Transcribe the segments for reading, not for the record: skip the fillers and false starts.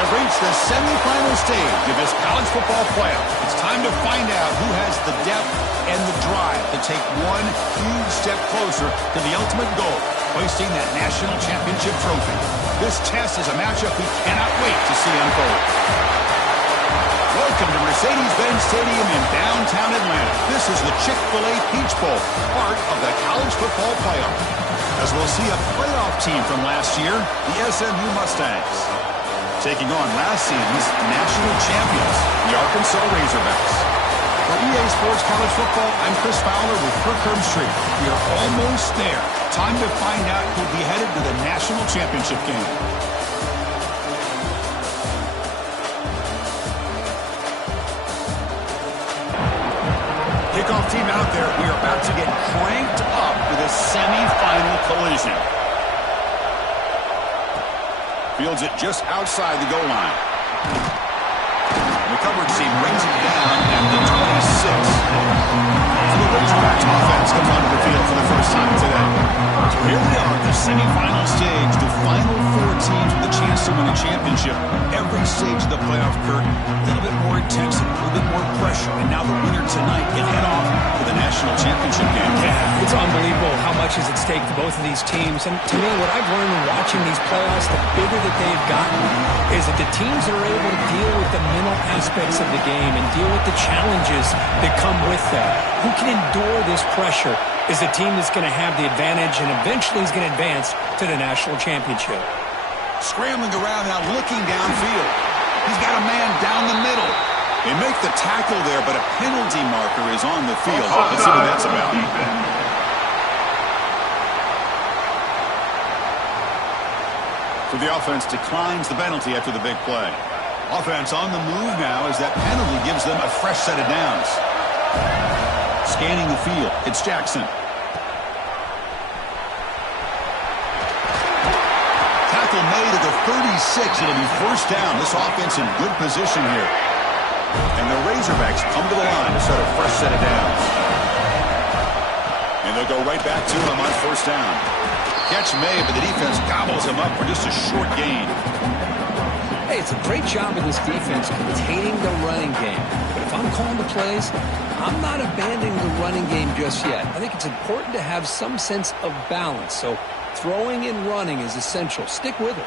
have reached the semifinal stage of this college football playoff. It's time to find out who has the depth and the drive to take one huge step closer to the ultimate goal, hoisting that national championship trophy. This test is a matchup we cannot wait to see unfold. Welcome to Mercedes-Benz Stadium in downtown Atlanta. This is the Chick-fil-A Peach Bowl, part of the college football playoff. As we'll see a playoff team from last year, the SMU Mustangs, taking on last season's national champions, the Arkansas Razorbacks. For EA Sports College Football, I'm Chris Fowler with Kirk Herbstreit. We are almost there. Time to find out who'll be headed to the national championship game. Kickoff team out there. We are about to get cranked up with a semi-final collision. Fields it just outside the goal line. The coverage team brings it down at the 26. So the Razorbacks offense comes onto the field for the first time today. So here we are at the semifinal stage, the final four teams with a chance to win a championship. Every stage of the playoff, Kurt, a little bit more intensity, a little bit more pressure, and now the winner tonight can head off to the national championship game. Yeah, it's unbelievable how much is at stake to both of these teams. And to me, what I've learned in watching these playoffs, the bigger that they've gotten, is that the teams that are able to deal with the mental aspects of the game and deal with the challenges that come with that, who can endure this pressure, is the team that's going to have the advantage and eventually is going to advance to the national championship. Scrambling around now, looking downfield. He's got a man down the middle. They make the tackle there, but a penalty marker is on the field. Let's see what that's about. So the offense declines the penalty after the big play. Offense on the move now as that penalty gives them a fresh set of downs. Scanning the field, it's Jackson. Tackle made at the 36. It'll be first down. This offense in good position here. And the Razorbacks come to the line to set a fresh set of downs. And they'll go right back to him on first down. Catch made, but the defense gobbles him up for just a short gain. Hey, it's a great job of this defense containing the running game. But if I'm calling the plays, I'm not abandoning the running game just yet. I think it's important to have some sense of balance. So throwing and running is essential. Stick with it.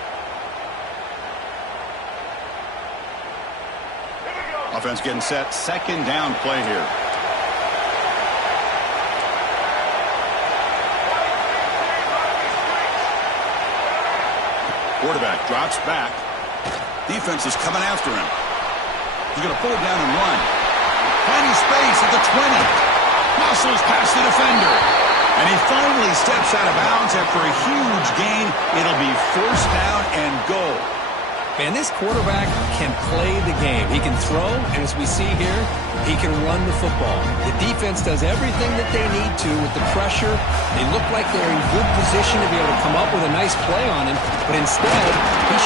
Offense getting set. Second down play here. Quarterback drops back. Defense is coming after him. He's going to pull it down and run. Finding space at the 20. Muscles past the defender. And he finally steps out of bounds after a huge gain. It'll be first down and goal. And this quarterback can play the game. He can throw, and as we see here, he can run the football. The defense does everything that they need to with the pressure. They look like they're in good position to be able to come up with a nice play on him, but instead, he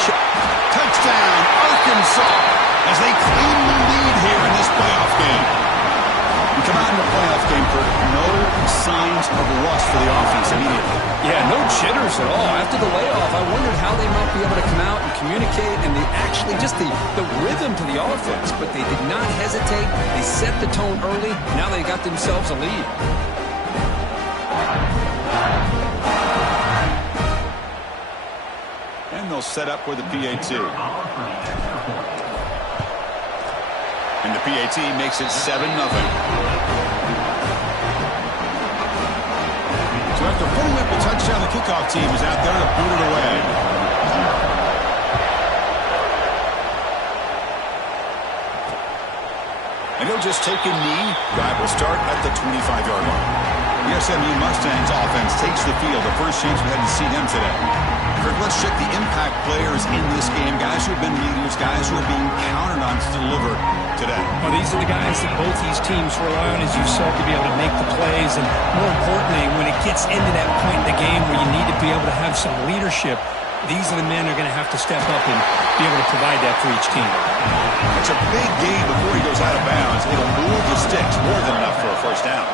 touchdown, Arkansas, as they claim the lead here in this playoff game. We come out in the playoff game, Kurt, no signs of rust for the offense immediately. Yeah, no jitters at all. After the layoff, I wondered how they might be able to come out and communicate and actually just the rhythm to the offense. But they did not hesitate. They set the tone early. Now they got themselves a lead. And they'll set up for the PAT. And the PAT makes it 7-0. So after putting up a touchdown, the kickoff team is out there to boot it away. And he'll just take a knee. Drive will start at the 25-yard line. The SMU Mustangs offense takes the field. The first chance we had to see them today. Kirk, let's check the impact players in this game. Guys who have been leaders, guys who are being counted on to deliver today. Well, these are the guys that both these teams rely on, as you said, to be able to make the plays. And more importantly, when it gets into that point in the game where you need to be able to have some leadership, these are the men who are going to have to step up and be able to provide that for each team. It's a big gain before he goes out of bounds. It'll move the sticks more than enough for a first down.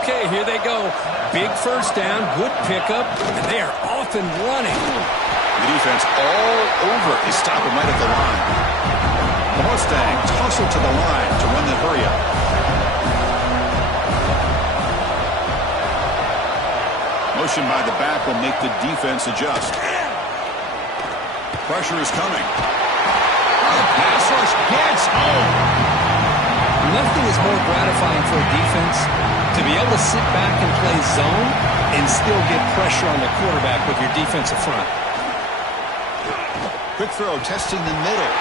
Okay, here they go. Big first down, good pickup, and they are off and running. The defense all over. They stop him right at the line. The Mustangs hustle to the line to run the hurry up. Motion by the back will make the defense adjust. Pressure is coming. The pass rush gets home. Nothing is more gratifying for a defense to be able to sit back and play zone and still get pressure on the quarterback with your defensive front. Quick throw, testing the middle.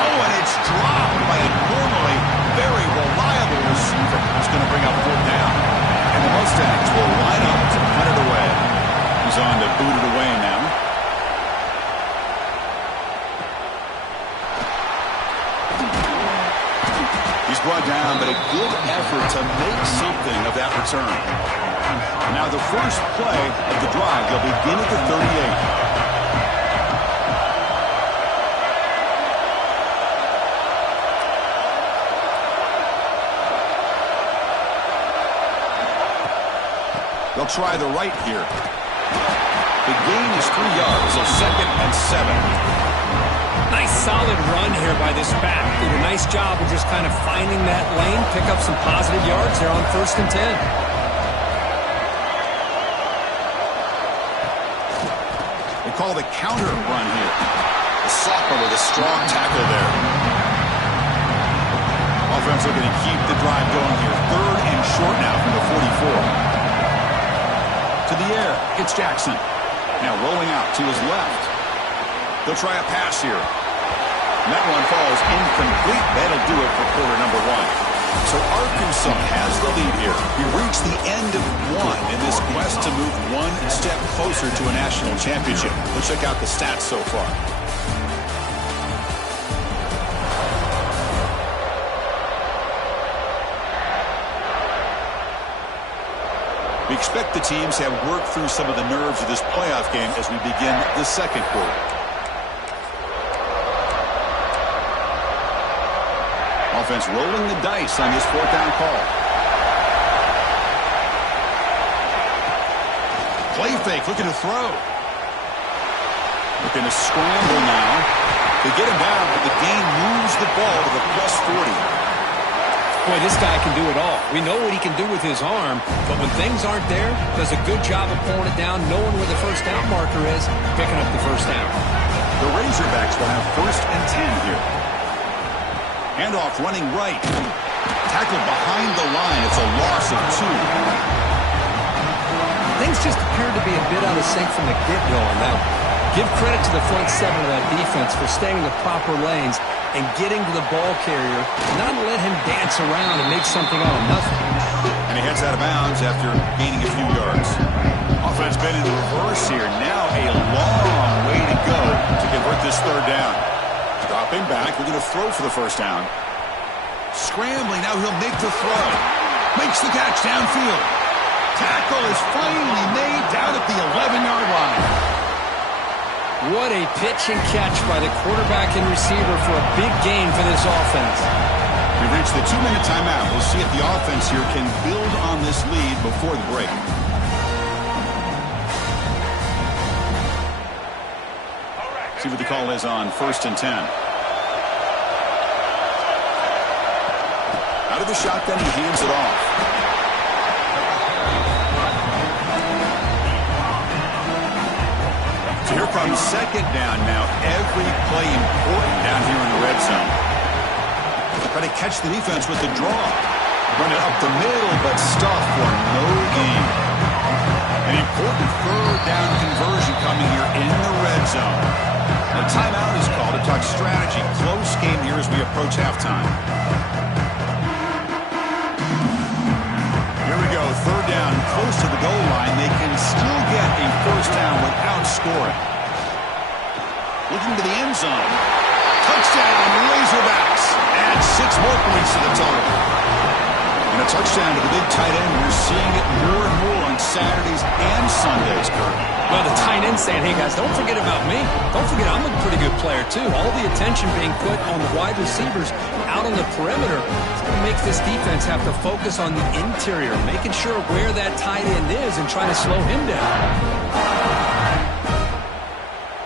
Oh, and it's dropped by a normally very reliable receiver. It's going to bring up fourth down. And the Mustangs will line up to punt it away. He's on to boot it away now. He's brought down, but a good effort to make something of that return. Now the first play of the drive, they'll begin at the 38. They'll try the right here. The gain is 3 yards, so 2nd and 7. Nice solid run here by this back. Did a nice job of just kind of finding that lane, pick up some positive yards there on 1st and 10. They call the counter run here. The sophomore with a strong tackle there. Offense looking to keep the drive going here. 3rd and short now from the 44. To the air, it's Jackson. Now rolling out to his left. They'll try a pass here. And that one falls incomplete. That'll do it for quarter number 1. So Arkansas has the lead here. We reach the end of 1 in this quest to move 1 step closer to a national championship. Let's check out the stats so far. We expect the teams to have worked through some of the nerves of this playoff game as we begin the 2nd quarter. Offense rolling the dice on this 4th down call. Play fake, looking to throw. Looking to scramble now. They get him down, but the gain moves the ball to the +40. Boy, this guy can do it all. We know what he can do with his arm, but when things aren't there, does a good job of pulling it down, knowing where the 1st down marker is, picking up the 1st down. The Razorbacks will have 1st and 10 here. Handoff running right. Tackled behind the line. It's a loss of 2. Things just appeared to be a bit out of sync from the get-go on that. Give credit to the front 7 of that defense for staying in the proper lanes and getting to the ball carrier, not let him dance around and make something out of nothing. And he heads out of bounds after gaining a few yards. Offense been in reverse here. Now a long way to go to convert this 3rd down. Dropping back, we're going to throw for the 1st down. Scrambling, now he'll make the throw. Makes the catch downfield. Tackle is finally made down at the 11-yard line. What a pitch and catch by the quarterback and receiver for a big gain for this offense. We've reached the 2-minute timeout. We'll see if the offense here can build on this lead before the break. See what the call is on 1st and 10. Out of the shotgun, he hands it off. So here comes 2nd down now. Every play important down here in the red zone. Try to catch the defense with the draw. Run it up the middle, but stuff for no gain. An important 3rd down conversion coming here in the red zone. A timeout is called to talk strategy. Close game here as we approach halftime. Here we go, 3rd down, close to the goal line. They can still get a 1st down without scoring. Looking to the end zone. Touchdown, Razorbacks. Add 6 more points to the total. And a touchdown to the big tight end. We're seeing it more and more on on Saturdays and Sundays, Kurt. Well, the tight end saying, hey, guys, don't forget about me. Don't forget I'm a pretty good player, too. All the attention being put on the wide receivers out on the perimeter. It's going to make this defense have to focus on the interior, making sure where that tight end is and trying to slow him down.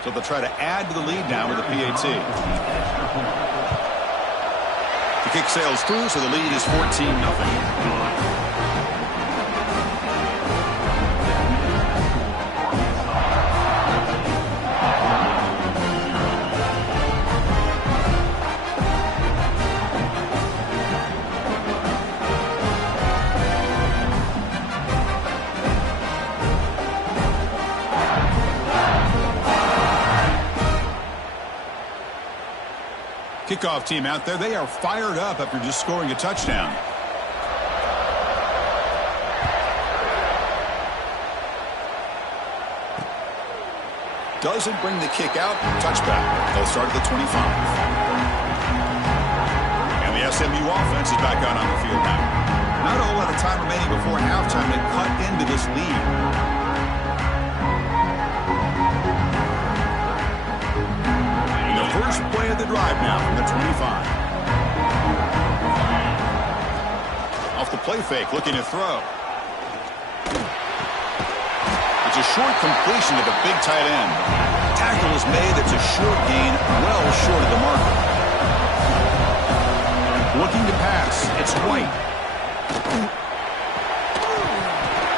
So they'll try to add to the lead now with the PAT. The kick sails through, so the lead is 14-0. Kickoff team out there. They are fired up after just scoring a touchdown. Doesn't bring the kick out. Touchback. They'll start at the 25. And the SMU offense is back out on the field now. Not a whole lot of time remaining before halftime to cut into this lead. First play of the drive now from the 25. Off the play fake, looking to throw. It's a short completion to the big tight end. Tackle is made. It's a short gain, well short of the marker. Looking to pass. It's White.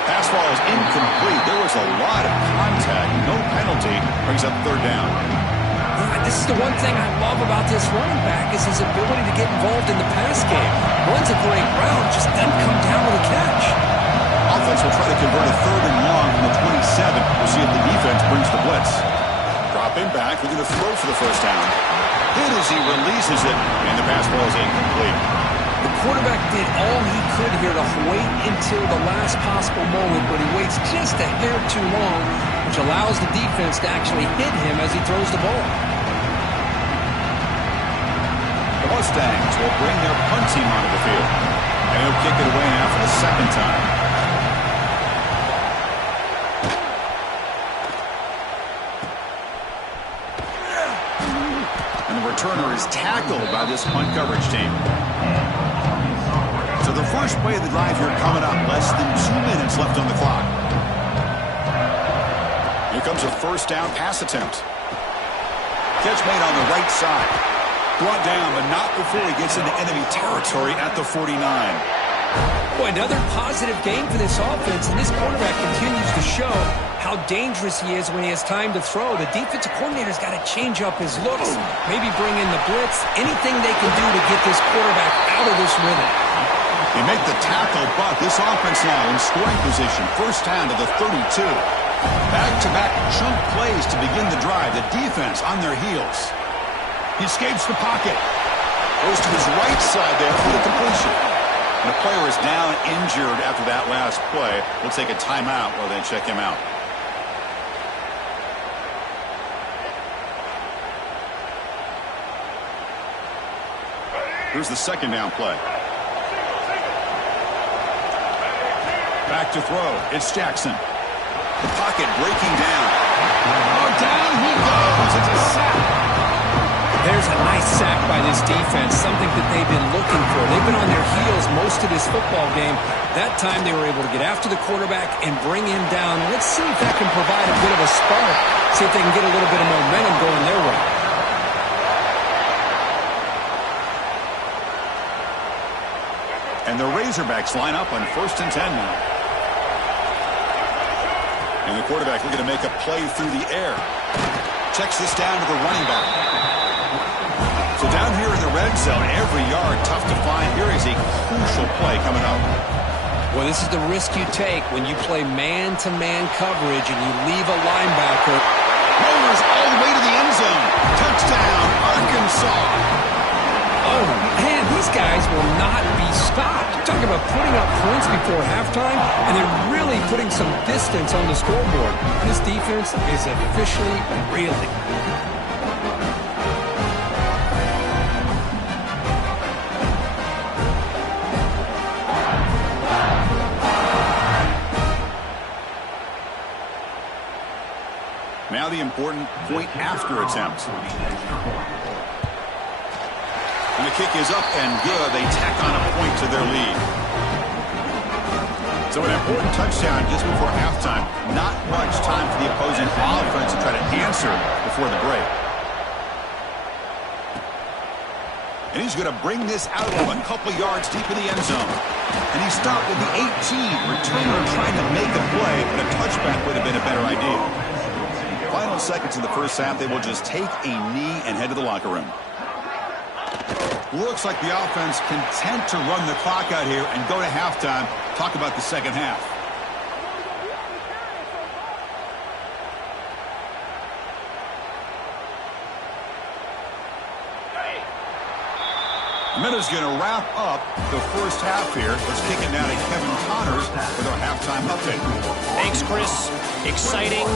Pass ball is incomplete. There was a lot of contact. No penalty. Brings up third down. This is the one thing I love about this running back is his ability to get involved in the pass game. Runs a great route, just doesn't come down with a catch. Offense will try to convert a third and long from the 27. We'll see if the defense brings the blitz. Dropping back, looking to throw for the first down. Hit as he releases it, and the pass ball is incomplete. The quarterback did all he could here to wait until the last possible moment, but he waits just a hair too long, which allows the defense to actually hit him as he throws the ball. The Mustangs will bring their punt team onto the field. And he'll kick it away now for the second time. And the returner is tackled by this punt coverage team. So the first play of the drive here coming up. Less than 2 minutes left on the clock. Here comes a first down pass attempt. Catch made on the right side. Brought down, but not before he gets into enemy territory at the 49. Boy, another positive game for this offense, and this quarterback continues to show how dangerous he is when he has time to throw. The defensive coordinator's got to change up his looks, maybe bring in the blitz, anything they can do to get this quarterback out of this rhythm. They make the tackle, but this offense now in scoring position. First down to the 32. Back-to-back chunk plays to begin the drive. The defense on their heels. He escapes the pocket. Goes to his right side there for the completion. And the player is down injured after that last play. We'll take a timeout while they check him out. Here's the second down play. Back to throw. It's Jackson. The pocket breaking down. Oh, down he goes. It's a sack. There's a nice sack by this defense, something that they've been looking for. They've been on their heels most of this football game. That time they were able to get after the quarterback and bring him down. Let's see if that can provide a bit of a spark, see if they can get a little bit of momentum going their way. And the Razorbacks line up on 1st and 10 now. And the quarterback looking to make a play through the air. Checks this down to the running back. So down here in the red zone, every yard tough to find. Here is a crucial play coming up. Well, this is the risk you take when you play man-to-man coverage and you leave a linebacker. Rollers all the way to the end zone. Touchdown, Arkansas. Oh, man, these guys will not be stopped. You're talking about putting up points before halftime, and they're really putting some distance on the scoreboard. This defense is officially reeling. important point-after attempt. And the kick is up and good. They tack on a point to their lead. So an important touchdown just before halftime. Not much time for the opposing offense to try to answer before the break. And he's going to bring this out of a couple yards deep in the end zone. And he stopped at the 18. Returner trying to make a play, but a touchback would have been a better idea. Final seconds in the first half, they will just take a knee and head to the locker room. Looks like the offense content to run the clock out here and go to halftime. Talk about the second half. The minute's going to wrap up the first half here. Let's kick it now to Kevin Connors with our halftime update. Thanks, Chris. Exciting,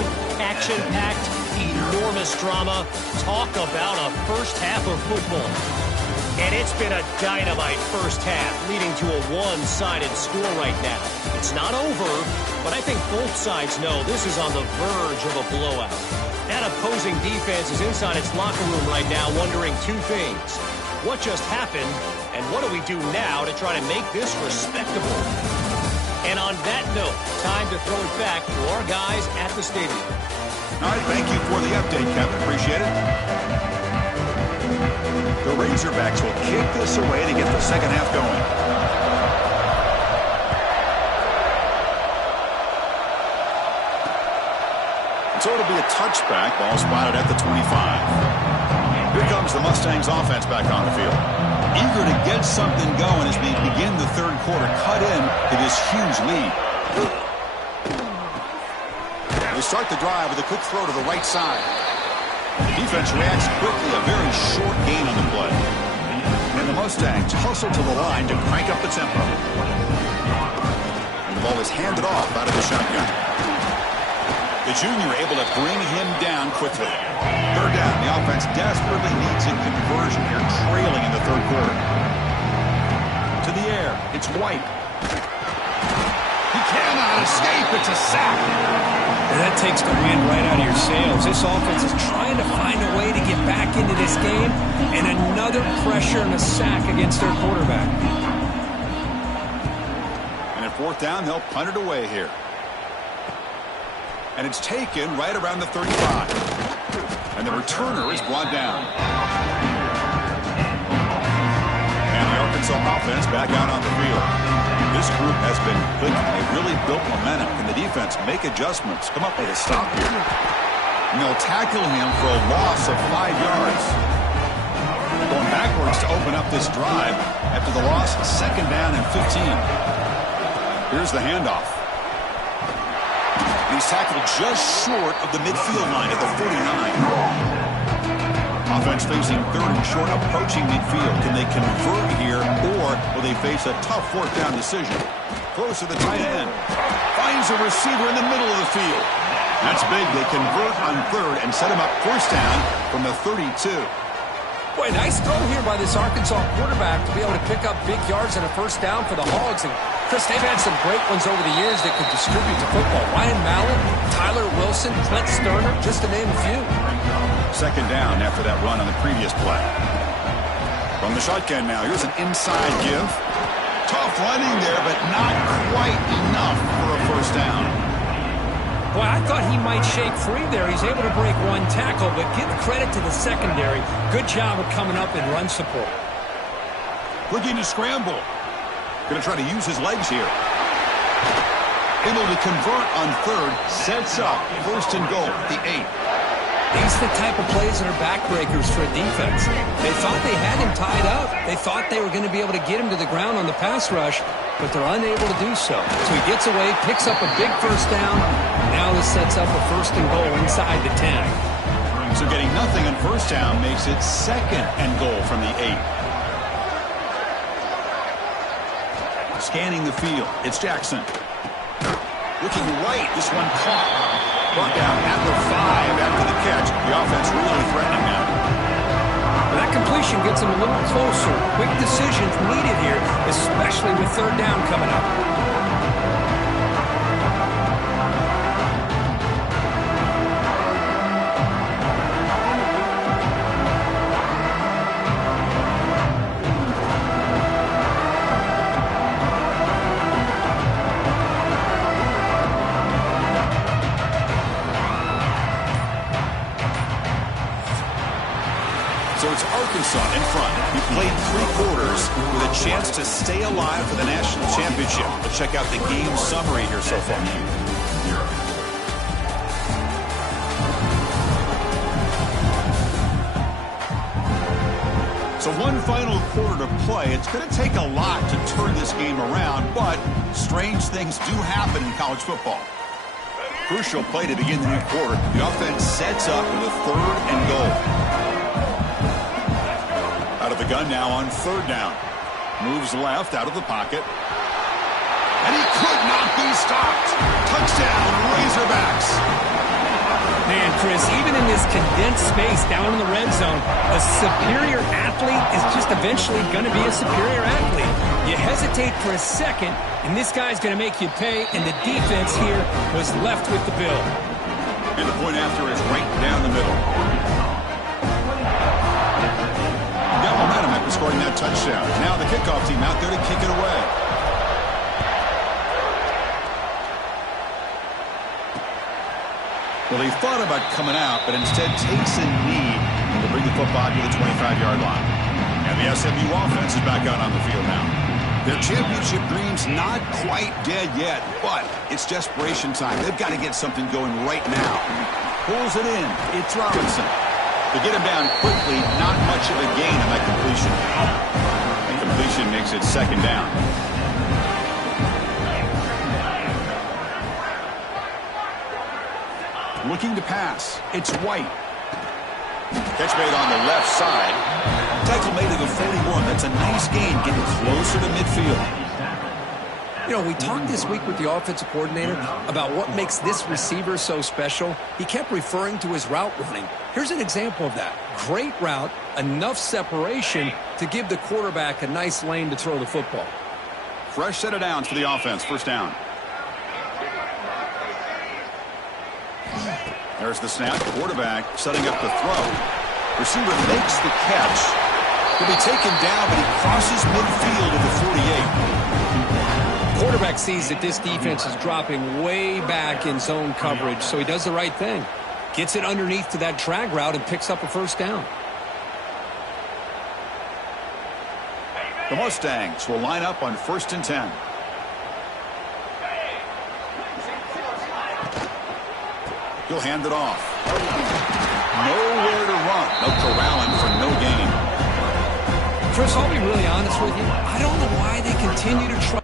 action-packed, enormous drama. Talk about a first half of football. And it's been a dynamite first half, leading to a one-sided score right now. It's not over, but I think both sides know this is on the verge of a blowout. That opposing defense is inside its locker room right now wondering two things. What just happened, and what do we do now to try to make this respectable? And on that note, time to throw it back to our guys at the stadium. All right, thank you for the update, Kevin. Appreciate it. The Razorbacks will kick this away to get the second half going. So it'll be a touchback. Ball spotted at the 25. Here comes the Mustangs offense back on the field. Eager to get something going as we begin the third quarter. Cut in to this huge lead. They start the drive with a quick throw to the right side. The defense reacts quickly, a very short gain on the play. And the Mustangs hustle to the line to crank up the tempo. And the ball is handed off out of the shotgun. The junior able to bring him down quickly. Third down, the offense desperately needs a conversion here, trailing in the third quarter. To the air, it's White. He cannot escape, it's a sack. That takes the wind right out of your sails. This offense is trying to find a way to get back into this game, and another pressure and a sack against their quarterback. And at fourth down, they'll punt it away here. And it's taken right around the 35. And the returner is brought down. And the Arkansas offense back out on the field. This group has been clicking. They really built momentum. Can the defense make adjustments? Come up with a stop here. And they'll tackle him for a loss of 5 yards. Going backwards to open up this drive after the loss, second down and 15. Here's the handoff. He's tackled just short of the midfield line at the 49. Offense facing third and short, approaching midfield. Can they convert here, or will they face a tough fourth down decision? Close to the tight end. Finds a receiver in the middle of the field. That's big. They convert on third and set him up first down from the 32. Boy, nice throw here by this Arkansas quarterback to be able to pick up big yards and a first down for the Hogs. And Chris, they've had some great ones over the years that could distribute the football. Ryan Mallett, Tyler Wilson, Clint Sterner, just to name a few. Second down after that run on the previous play. From the shotgun now, here's an inside give. Tough running there, but not quite enough for a first down. Boy, I thought he might shake free there. He's able to break one tackle, but give credit to the secondary. Good job of coming up in run support. Looking to scramble. Going to try to use his legs here. Able to convert on third. Sets up first and goal at the 8. These are the type of plays that are backbreakers for a defense. They thought they had him tied up. They thought they were going to be able to get him to the ground on the pass rush, but they're unable to do so. So he gets away, picks up a big first down. Now this sets up a first and goal inside the 10. So getting nothing on first down makes it second and goal from the 8. Scanning the field, it's Jackson. Looking right, this one caught. Brought down at the 5 after the catch. The offense really threatening now. That completion gets him a little closer. Quick decisions needed here, especially with third down coming up. So it's Arkansas in front. He played 3 quarters with a chance to stay alive for the national championship. Let's check out the game summary here so far. So one final quarter to play. It's going to take a lot to turn this game around, but strange things do happen in college football. Crucial play to begin the new quarter. The offense sets up with a 3rd and goal. Out of the gun now on 3rd down. Moves left out of the pocket. And he could not be stopped. Touchdown, Razorbacks. Man, Chris, even in this condensed space down in the red zone, a superior athlete is just eventually going to be a superior athlete. You hesitate for a second, and this guy's going to make you pay, and the defense here was left with the bill. And the point after is right down the middle. Got momentum after scoring that touchdown. Now the kickoff team out there to kick it away. Well, he thought about coming out, but instead takes a knee to bring the football to the 25-yard line. And the SMU offense is back out on the field now. Their championship dreams not quite dead yet, but it's desperation time. They've got to get something going right now. Pulls it in. It's Robinson. To get him down quickly, not much of a gain on that completion. And completion makes it 2nd down. Looking to pass. It's White. Catch made on the left side. Tackle made at the 41. That's a nice gain, getting closer to midfield. You know, we talked this week with the offensive coordinator about what makes this receiver so special. He kept referring to his route running. Here's an example of that. Great route, enough separation to give the quarterback a nice lane to throw the football. Fresh set of downs for the offense. 1st down. There's the snap. Quarterback setting up the throw. Receiver makes the catch. He'll be taken down, but he crosses midfield at the 48. Quarterback sees that this defense is dropping way back in zone coverage, so he does the right thing. Gets it underneath to that drag route and picks up a 1st down. The Mustangs will line up on 1st and 10. He'll hand it off. Nowhere to run. No corralling for no gain. Chris, I'll be really honest with you. I don't know why they continue to try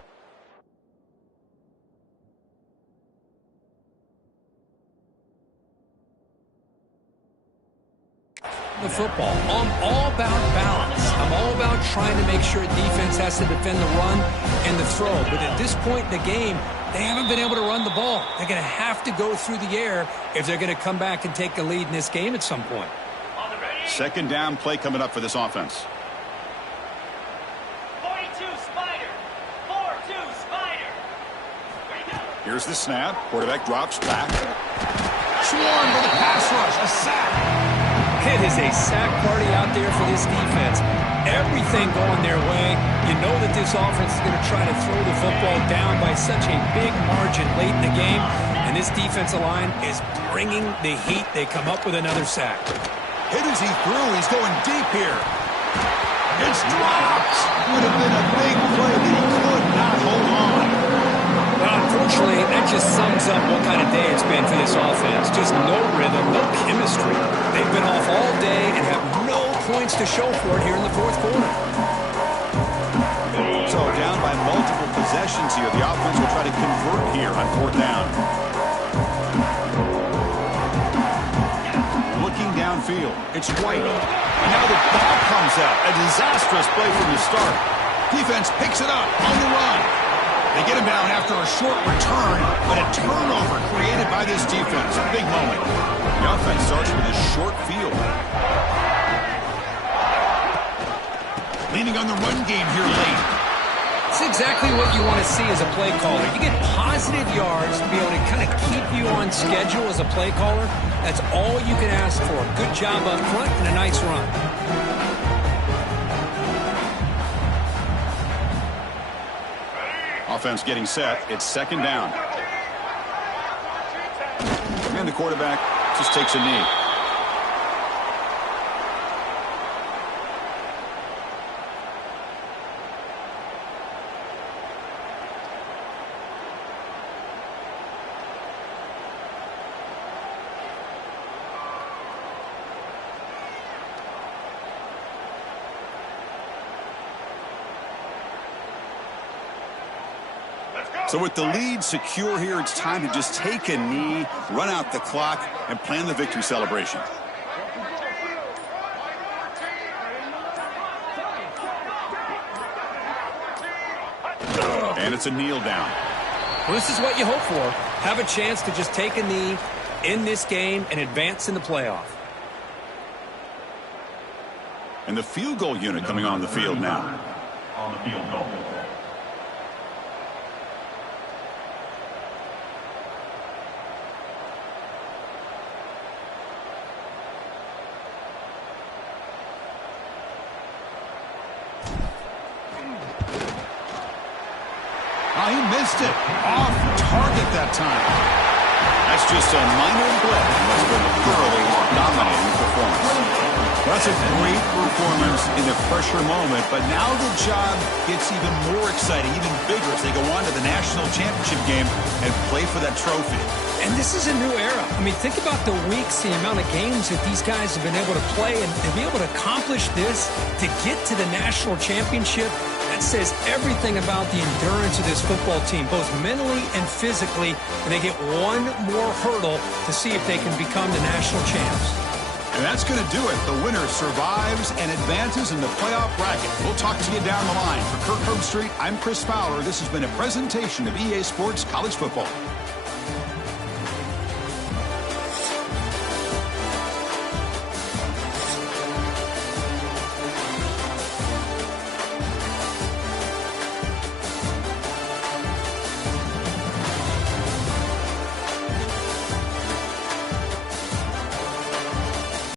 the football. I'm all about balance. I'm all about trying to make sure defense has to defend the run and the throw. But at this point in the game, they haven't been able to run the ball. They're going to have to go through the air if they're going to come back and take a lead in this game at some point. 2nd down play coming up for this offense. 42 Spider. 4-2 Spider. Here's the snap. Quarterback drops back. Swarmed with a pass rush. A sack. It is a sack party out there for this defense. Everything going their way. You know that this offense is going to try to throw the football down by such a big margin late in the game. And this defensive line is bringing the heat. They come up with another sack. Hit as he threw. He's going deep here. It's dropped. Would have been a big play, but he could not hold on. Well, unfortunately, that just sums up what kind of day it's been for this offense. Just no rhythm, no chemistry. They've been off all day and have no points to show for it here in the 4th quarter. So down by multiple possessions here. The offense will try to convert here on 4th down. Looking downfield. It's White. And now the ball comes out. A disastrous play from the start. Defense picks it up on the run. They get him down after a short return, but a turnover created by this defense. Big moment. The offense starts with a short field. Leaning on the run game here late. It's exactly what you want to see as a play caller. You get positive yards to be able to kind of keep you on schedule as a play caller. That's all you can ask for. Good job up front and a nice run. Offense getting set. It's 2nd down. And the quarterback just takes a knee. So with the lead secure here, it's time to just take a knee, run out the clock, and plan the victory celebration. And it's a kneel down. Well, this is what you hope for. Have a chance to just take a knee in this game and advance in the playoff. And the field goal unit coming on the field now. On the field goal. Oh, he missed it. Off target that time. That's just a minor blip. That's been a thoroughly dominating performance. Well, that's a great performance in a pressure moment, but now the job gets even more exciting, even bigger as they go on to the national championship game and play for that trophy. And this is a new era. I mean, think about the weeks, the amount of games that these guys have been able to play, and to be able to accomplish this, to get to the national championship, that says everything about the endurance of this football team, both mentally and physically, and they get one more hurdle to see if they can become the national champs. And that's going to do it. The winner survives and advances in the playoff bracket. We'll talk to you down the line. For Kirk Herbstreit, I'm Chris Fowler. This has been a presentation of EA Sports College Football.